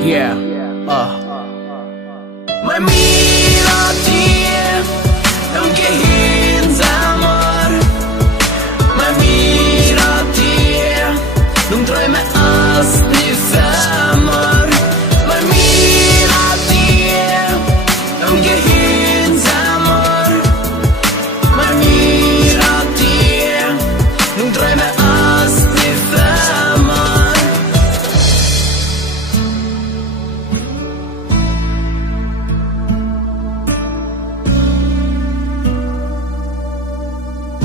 Yeah, Më mirë atje unë ke hinë zemër. Më mirë atje nuk ndroj me asnjë femër. Më mirë atje unë ke hinë zemër. Më mirë atje nuk ndroj me asnjë femër.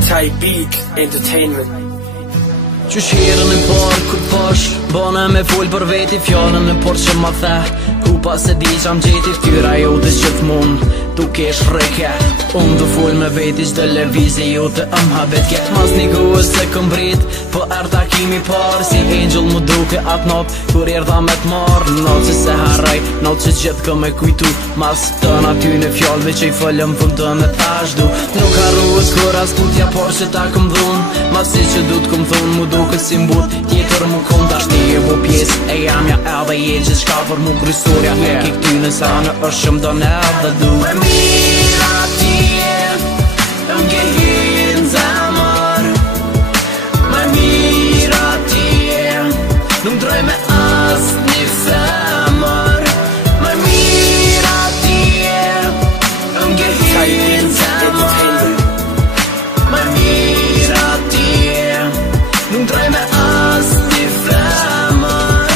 Type Beat Entertainment. Qyshirën e parë kur pash bane me full për veti fjallën e por që ma the ku pas e di qam gjeti ftyra jote gjithmon tu kesh reke unë du full me veti qdo levizi jote habet ket mas një gohë se këm brit po erda kimi par si angel mu duke at not kur erdha me t'mar not që se haraj not që gjithë këm e kujtu mas tën aty në fjallëve që i fëllëm fëm të me tash du nuk harruës kur as kutja por që ta këm dhun mas si që du t'këm thun mu duke si mbut tjetër mu kom tash ti e bu pjes e jamja edhe je që shka për mu krysoria e ki këty në sanë është shumë do në edhe du Më mirë atje unë ke hinë zemër. Më mirë atje nuk ndroj me asnjë femër. Më mirë atje unë ke hinë zemër. Më mirë atje nuk ndroj me asnjë femër.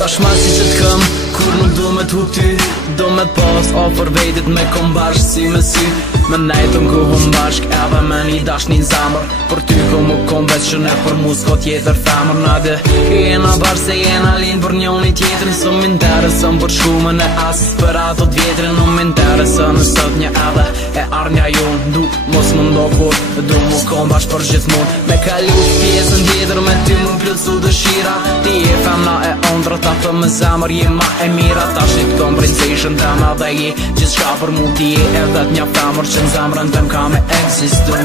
Tash ma si që t'këm, kur nuk do me t'hup ty do me t'pas ofër vetit me kom bashk si me sy me nejtën ku hum bashk edhe me një dash një zamër për ty ku mu kom veç që ne për mu s'ko tjetër femër nade jena bashk se jena linë për njoni tjetër së m'interesën për shumën e as për ato t'vjetrin nuk m'interesën në sot një edhe e arnja jonë du mos më ndo kur du mu kom bashk për gjithmon me kalu pjesën tjetër me ty mu plëcu dëshira ti e femna e ondra ta të me zamër je ma e mira ta shit compensation tema dhe je gjithë shka për mu ti e edhe t'nja femër që në zamërën tem ka me existu